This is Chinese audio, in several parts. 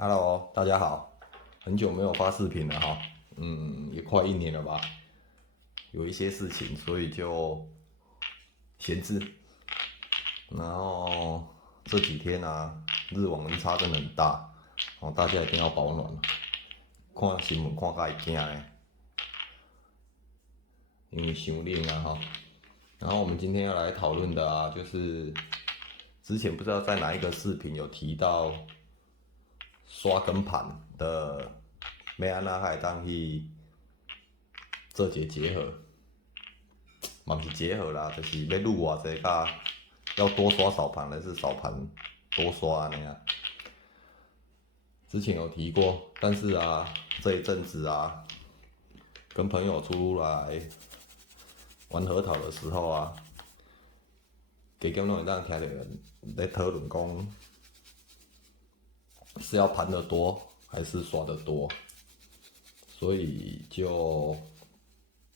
Hello，大家好，很久没有发视频了哈，也快1年了吧，有一些事情，所以就闲置。然后这几天啊，日网温差真的很大，大家一定要保暖。看新闻看甲会惊的，因为伤冷啊哈。然后我们今天要来讨论的啊，就是之前不知道在哪一个视频有提到刷跟盘的，要安怎才会当去做一个结合，嘛不是结合啦，就是要撸偌济甲要多刷少盘还是少盘多刷安尼啊。之前有提过，但是啊，这一阵子啊，跟朋友出来玩核桃的时候啊，加减拢会当听到人在讨论讲是要盘得多还是刷得多，所以就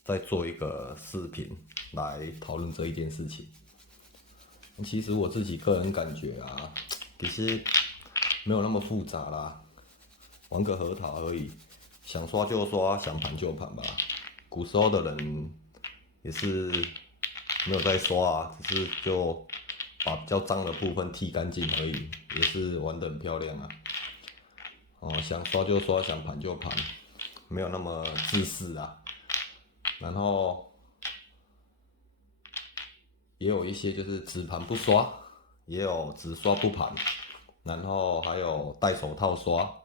再做一个视频来讨论这一件事情。其实我自己个人感觉啊，其实没有那么复杂啦，玩个核桃而已，想刷就刷，想盘就盘吧。古时候的人也是没有在刷啊，只是就把比较脏的部分剃干净而已，也是玩得很漂亮啊。想刷就刷，想盘就盘，没有那么自私啊。然后也有一些就是只盘不刷，也有只刷不盘，然后还有戴手套刷、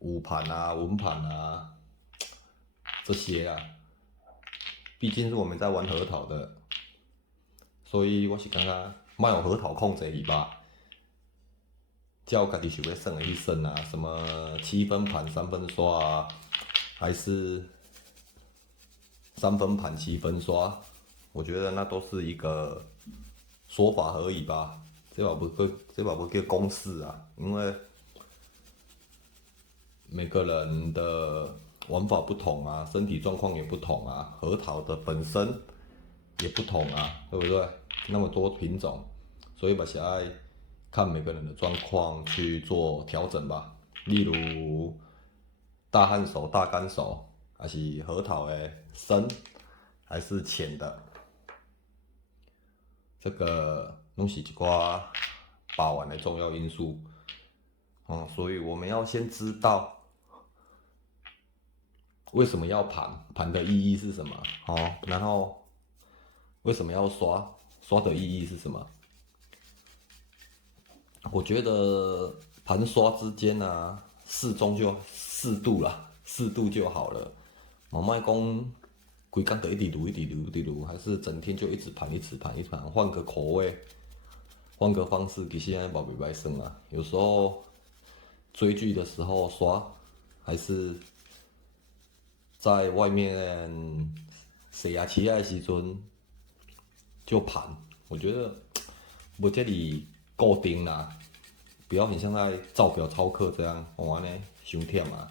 捂盘啊、稳盘啊这些啊。毕竟是我们在玩核桃的，所以我是感觉莫有核桃控制去吧。叫家己想要算的去算啊，什么7分盘3分刷啊，还是3分盘7分刷，我觉得那都是一个说法而已吧。这把不叫公式啊，因为每个人的玩法不同啊，身体状况也不同啊，核桃的本身也不同啊，对不对？那么多品种，所以把小爱看每个人的状况去做调整吧。例如大汉熟、大干熟，还是核桃的深还是浅的，这个拢是一寡把玩的重要因素。所以我们要先知道为什么要盘，盘的意义是什么，然后为什么要刷，刷的意义是什么？我觉得盘刷之间啊，适度啦，适度就好了。莫讲规工就一直撸一直撸一直撸，还是整天就一直盘一直盘一直盘，换个口味，换个方式，其实安尼嘛袂歹算啊。有时候追剧的时候刷，还是在外面洗牙齿的时阵就盘，我觉得无这里固定啦，不要很像在照表操课这样，安尼伤忝啊。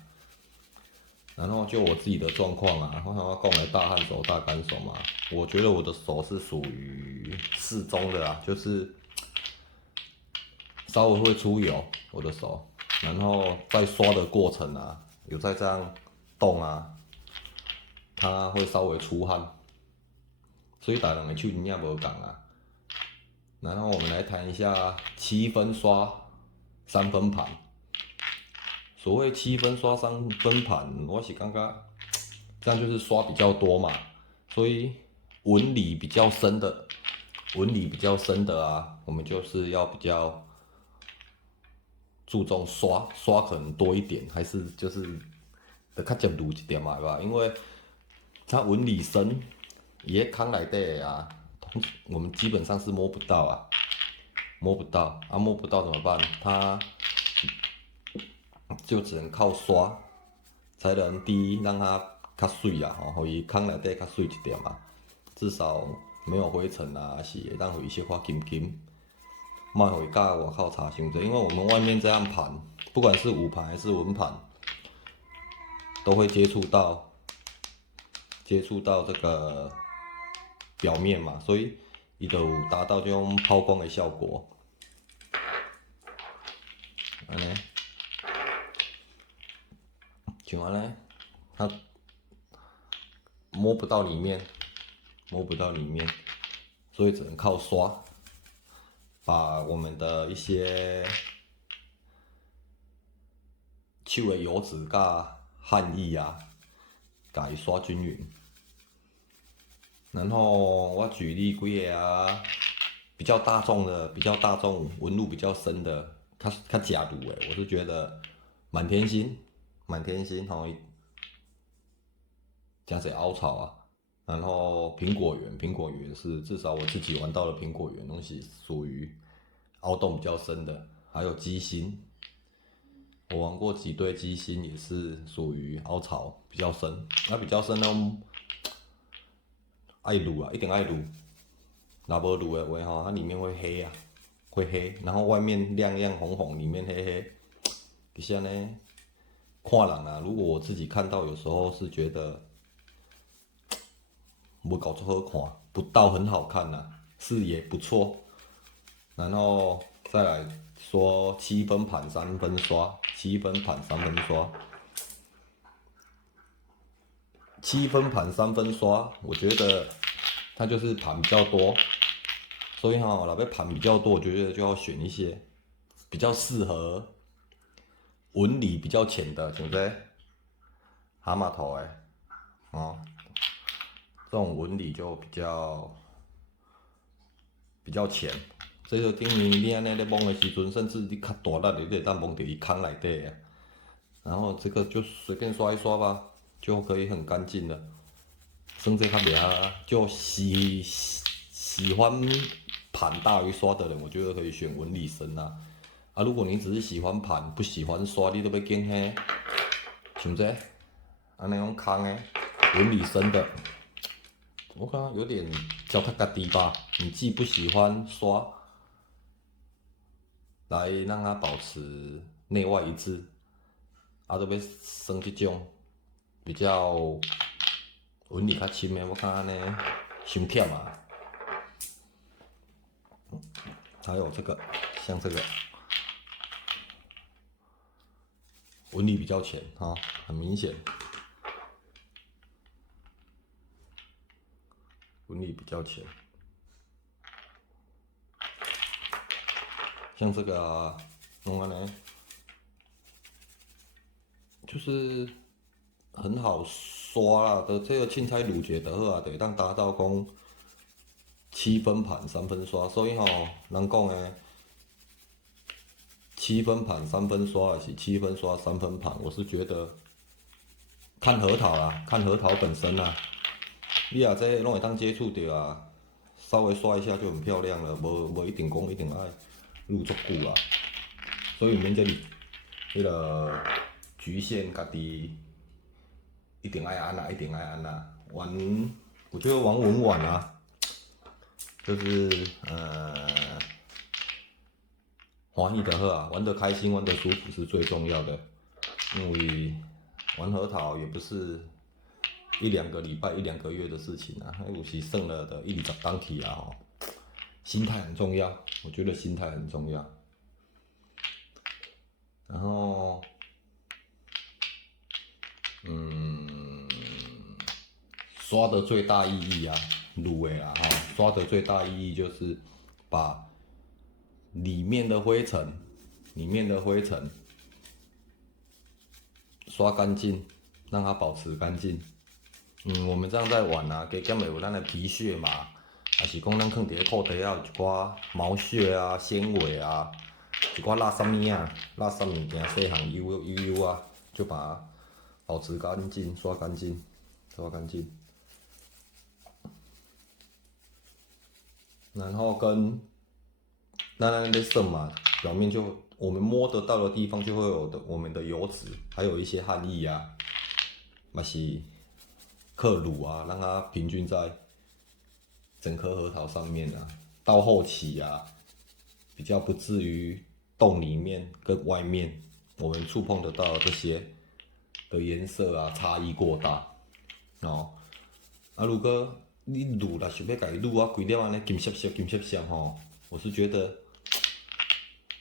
然后就我自己的状况啊，我想要讲来大汗手、大干手嘛，我觉得我的手是属于适中的啊，就是稍微会出油，我的手，然后在刷的过程啊，有在这样动啊，它会稍微出汗，所以大人的手真正无共啊。然后我们来谈一下7分刷3分盘。所谓7分刷3分盘，我是感觉这样就是刷比较多嘛，所以纹理比较深的，啊，我们就是要比较注重刷可能多一点，还是就是得较接入一点嘛，吧？因为它纹理深，也康来的啊，我们基本上是摸不到啊，摸不到啊，摸不到怎么办？它就只能靠刷，才能第一让它较水啊，互伊空内底较水一点嘛，至少没有灰尘啊，是会当互伊小可金金，莫互伊甲外口差伤济。因为我们外面这样盘，不管是捂盘还是纹盘，都会接触到这个表面嘛，所以伊就有达到这种抛光的效果，安尼。像安尼，它摸不到里面，摸不到里面，所以只能靠刷，把我们的一些手的油脂甲汗液啊，甲伊刷均匀。然后我举例几个啊，比较大众的、比较大众、纹路比较深的，较假如诶，我是觉得满天星，满天星吼，加些凹槽啊。然后苹果园，苹果园是至少我自己玩到的苹果园东西属于凹洞比较深的，还有鸡心，我玩过几对鸡心也是属于凹槽比较深，那比较深呢，爱撸啊，一定爱撸，若无撸的话吼，它里面会黑啊，会黑，然后外面亮亮红红，里面黑黑，其实呢，看人啊，如果我自己看到，有时候是觉得无搞出好看，不到很好看呐、视野不错，然后再来说7分盘3分刷，7分盘3分刷。7分盘3分刷，我觉得它就是盘比较多，所以哈，若要盘比较多，我觉得就要选一些比较适合纹理比较浅的，像这蛤蟆头的哦，这种纹理就比较浅。这个等于你安尼咧摸的时阵，甚至你较大力，你就会当摸到伊空内底啊。然后这个就随便刷一刷吧，就可以很干净了。甚至较袂就喜欢盘大于刷的人，我觉得可以选纹理深啊。啊，如果你只是喜欢盘，不喜欢刷，你都要拣迄像这安尼种空的纹理深的，我看有点脚踏家己吧。你既不喜欢刷，来让它保持内外一致，啊，都要选这种比较纹理较深的，我看安尼伤忝啊。还有这个，像这个纹理比较浅哈，很明显，纹理比较浅。像这个啊，弄安尼，就是很好刷啦的。这个凊彩撸者就好啊，就会当达到讲7分盘3分刷。所以吼，人讲的7分盘3分刷，还是7分刷3分盘，我是觉得看核桃啦，看核桃本身啦。你啊这拢会当接触到啊，稍微刷一下就很漂亮了，无一定讲一定爱撸足久啦。所以免这里迄个局限家己一定爱安那，一定爱安那。玩，我觉得玩文玩啊，就是欢喜就好啊，玩得开心，玩得舒服是最重要的。因为玩核桃也不是1-2个礼拜、1-2个月的事情啊，有时剩了的1-20当起啊吼，心态很重要，我觉得心态很重要。然后，刷的最大意义啊，卤的啦哈，刷的最大意义就是把里面的灰尘，刷干净，让它保持干净。我们这样在玩啊，加减会有咱的皮屑嘛，还是讲咱放伫咧裤底啊，有一寡毛屑啊、纤维啊，一寡垃圾物件、细项油啊，就把它保持干净，刷干净。然后跟咱咧算嘛，表面就我们摸得到的地方就会有我们的油脂，还有一些汗液啊，嘛是克乳啊，让它平均在整颗核桃上面啊。到后期啊，比较不至于洞里面跟外面我们触碰得到这些的颜色啊差异过大哦。啊，如果你撸啦，想要家己撸啊，规粒安尼金闪闪吼，我是觉得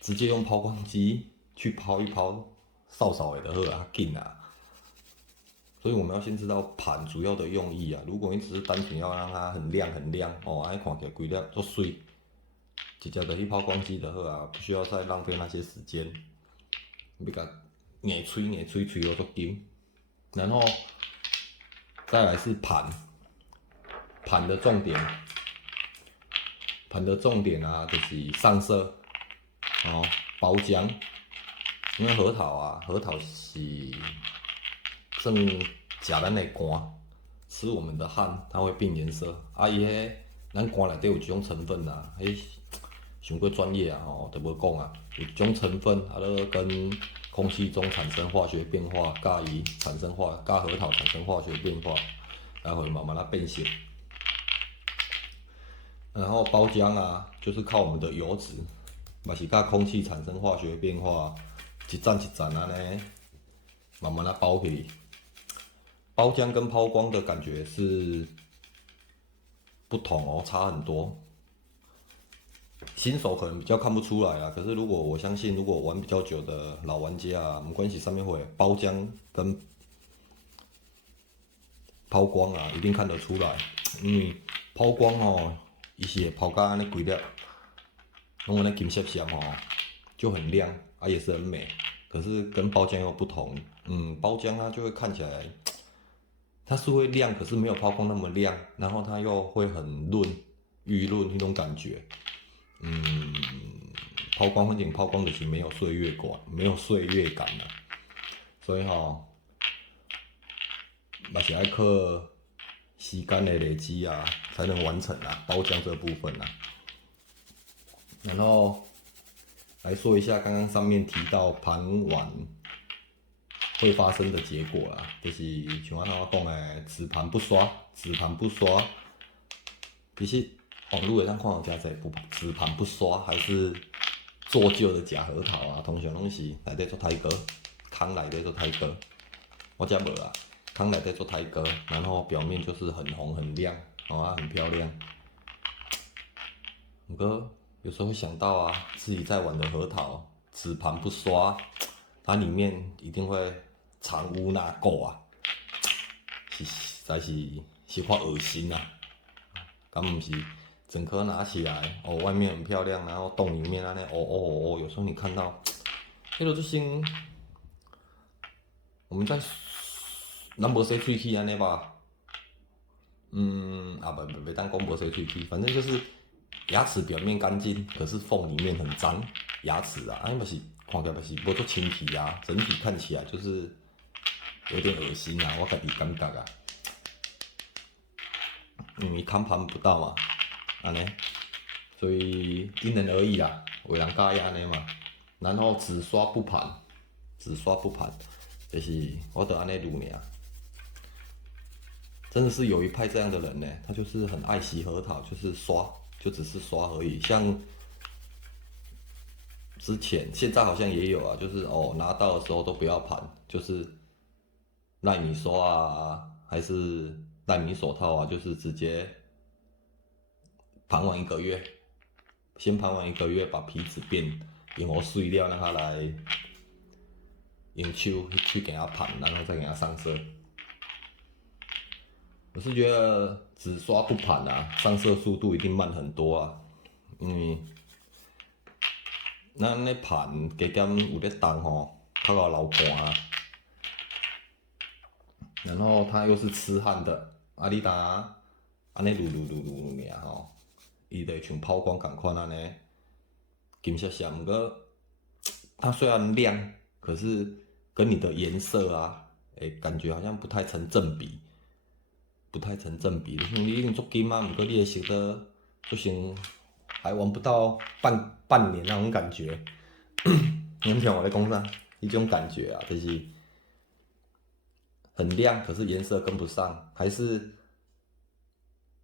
直接用抛光机去抛一抛，扫扫的就好啊，紧啊。所以我们要先知道盘主要的用意啊。如果你只是单纯要让它很亮很亮哦，安尼看起来规粒足水，直接就去抛光机就好啊，不需要再浪费那些时间。要甲硬吹吹到足紧，然后再来是盘的重点，啊，就是上色哦，包浆。因为核桃是算食咱的肝，吃我们的汗，它会变颜色。啊，伊迄咱肝内底有一种成分啊，迄伤过专业啊吼，就无讲啊。有一种成分，就跟空气中产生化学变化，甲核桃产生化学变化，然后慢慢它变形。然后包浆啊，就是靠我们的油脂，嘛是甲空气产生化学变化。一站一站安尼，慢慢包起。包浆跟抛光的感觉是不同哦，差很多。新手可能比较看不出来啊，可是我相信，如果玩比较久的老玩家啊，没关系，上面会包浆跟抛光啊，一定看得出来。因为抛光哦，伊是会抛甲安尼规粒，拢安尼金闪闪吼，就很亮。啊，也是很美，可是跟包浆又不同。包浆它就会看起来，它是会亮，可是没有抛光那么亮，然后它又会很润、玉润那种感觉。抛光就是没有岁月感啦。所以嘛是要靠时间的累积啊，才能完成啊包浆这部分啊。然后来说一下刚刚上面提到盘完会发生的结果啦，就是像我讲的，纸盘不刷。其实网络上看到真侪纸盘不刷，还是做旧的假核桃啊，通常拢是内底做胎哥，康内底做胎哥。我遮无啦，康内底做胎哥，然后表面就是很红很亮，很漂亮。不过有时候会想到啊，自己在玩的核桃，纸盘不刷，它里面一定会藏污纳垢啊，实在是看恶心啊！敢不是整颗拿起来，外面很漂亮，然后洞里面那有时候你看到，迄个就是我们在咱无洗喙齿安尼吧？袂当讲无洗喙齿，反正就是牙齿表面干净，可是缝里面很脏，牙齿啊，不是看起来是无做清皮啊，整体看起来就是有点恶心啊，我家己感觉啊，因为看盘不到嘛，安尼，所以因人而异啦，有人介意安尼嘛。然后只刷不盘，就是我就安尼撸尔。真的是有一派这样的人呢，他就是很爱惜核桃，就是刷，就只是刷而已。像现在好像也有啊，就是拿到的时候都不要盘，就是奈米刷啊，还是奈米手套啊，就是直接盘完1个月，先盘完1个月，把皮子用好碎料，让它来用手去给它盘，然后再给它上色。我是觉得只刷不盘啊，上色速度一定慢很多啊，因为咱咧盘加减有咧动吼，较有流汗啊，然后它又是吃汗的，你当安尼撸尔吼，伊就会像抛光共款安尼，金闪闪。不过它虽然亮，可是跟你的颜色啊，感觉好像不太成正比。就是你已经足金啊，毋过你会熟得就像还玩不到半年那种感觉。你听我在讲啥？一种感觉啊，就是很亮，可是颜色跟不上，还是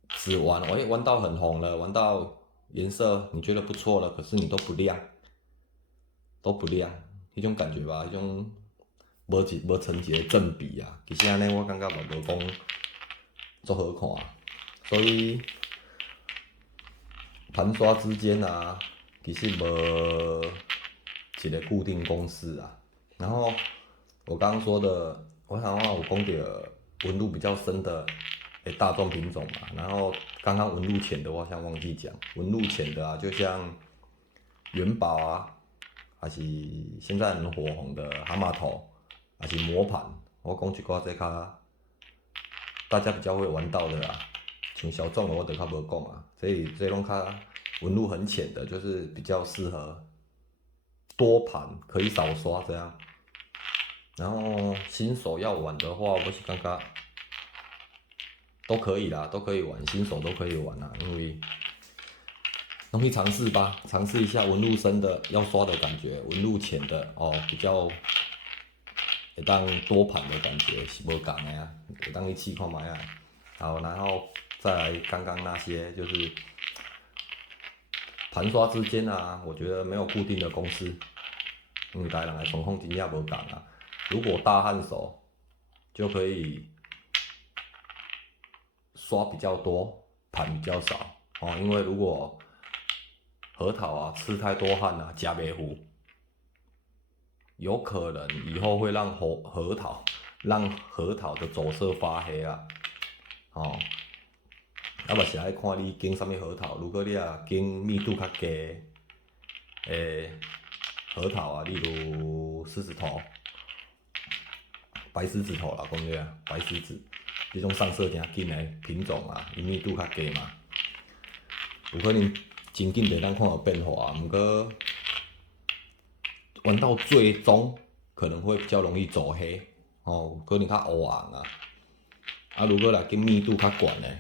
只玩到很红了，玩到颜色你觉得不错了，可是你都不亮，迄种感觉吧，迄种无成一个正比啊。其实安尼我感觉嘛无讲足好看，所以盘刷之间啊，其实无一个固定公式啊。然后我刚刚说的我想有讲到纹路比较深的大众品种嘛，然后刚刚纹路浅的我好像忘记讲，纹路浅的啊，就像元宝啊，还是现在很火红的蛤蟆头，还是磨盘，我讲一个这较大家比较会玩到的啦，像小众的我就较无讲啊，这拢较纹路很浅的，就是比较适合多盘可以少刷这样。然后新手要玩的话，我是感觉都可以啦，都可以玩，新手都可以玩啦，因为容易尝试吧，尝试一下纹路深的要刷的感觉，纹路浅的比较会当多盘的感觉是无同的啊，会当你试看卖啊。好，然后再来刚刚那些就是盘刷之间啊，我觉得没有固定的公式，因为大家人的状况真正无同啊。如果大汉手就可以刷比较多，盘比较少因为如果核桃啊吃太多汗啊，加袂糊，有可能以后会让核桃的走色发黑啊。嘛是爱看你拣啥物核桃，如果你拣密度较低诶核桃啊，例如狮子头、白狮子头啦，讲对啊，白狮子这种上色诚紧的品种啊，伊密度较低嘛，有可能真紧就当看到变化，毋过玩到最终可能会比较容易走黑可能较乌红啊。如果来跟密度较悬的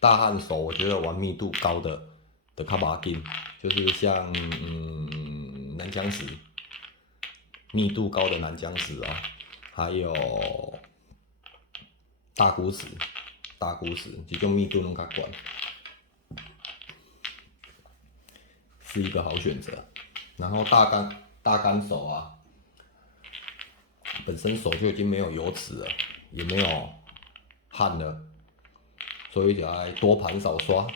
大汉手，我觉得玩密度高的较麻紧，就是像南疆石，密度高的南疆石啊，还有大姑石，这种密度拢较悬，是一个好选择。然后大干手啊，本身手就已经没有油脂了，也没有汗了，所以就要多盘少刷，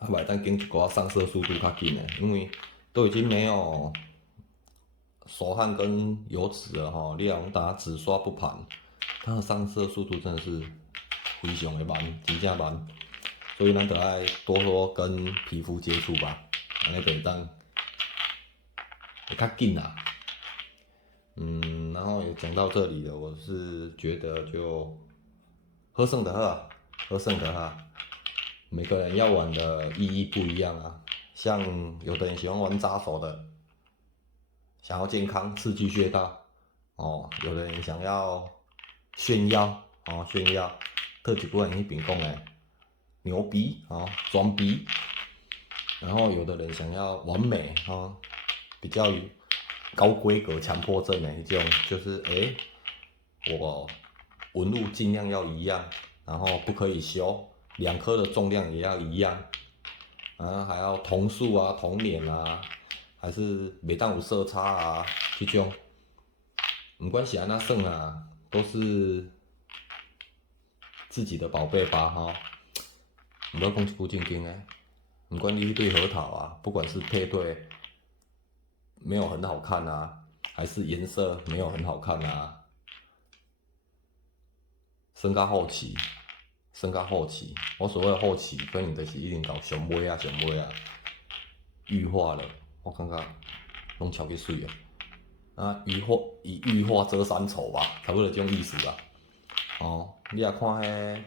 袂当拣一个上色速度较紧的，因为都已经没有手汗跟油脂了你若打只刷不盘，它的上色速度真的是非常的慢，真正慢。所以咱就爱多跟皮肤接触吧，安尼就会当会较紧啦。然后也讲到这里了，我是觉得就喝剩的喝，每个人要玩的意义不一样啊。像有的人喜欢玩扎手的，想要健康刺激穴道有的人想要炫耀特一个人迄边讲的牛逼装逼，然后有的人想要完美比较高规格强迫症的那种，就是我纹路尽量要一样，然后不可以修，2颗的重量也要一样，还要同数啊、同脸啊，还是袂当有色差啊，这种，不管是安怎算啊，都是自己的宝贝吧不要讲一句正经的，不管你对核桃啊，不管是配对没有很好看啊，还是颜色没有很好看啊，升到后期，我所谓的后期，可能就是已经到上尾啊，玉化了，我感觉拢超级水以玉化遮三丑吧，差不多这种意思吧。你也看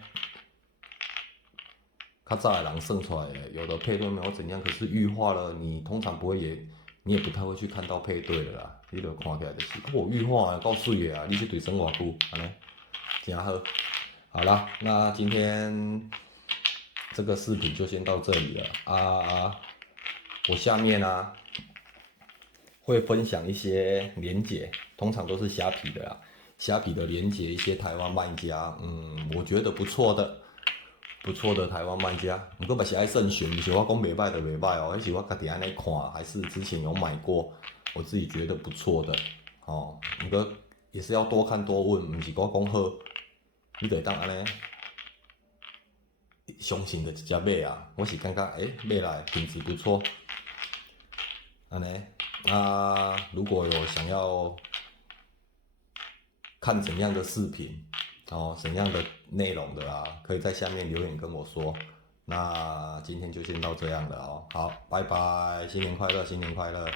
较早的人算出来的，有的配对没有怎样，可是玉化了，你通常不会你也不太会去看到配对的啦。你就看起来就是，玉化的够水的啊！你这对算偌久，安尼，真好。好啦，那今天这个视频就先到这里了我下面会分享一些连结，通常都是虾皮的啦，虾皮的连结一些台湾卖家，我觉得不错的台湾卖家，不过嘛是爱慎选，不是我讲袂歹就袂歹迄是我家己安尼看，还是之前有买过，我自己觉得不错的不过也是要多看多问，不是我讲好，你就会当安尼相信就直接买啊。我是感觉买来品质不错，安尼那如果有想要看怎样的视频哦，怎样的内容的啊，可以在下面留言跟我说。那今天就先到这样了哦，好，拜拜，新年快乐，新年快乐。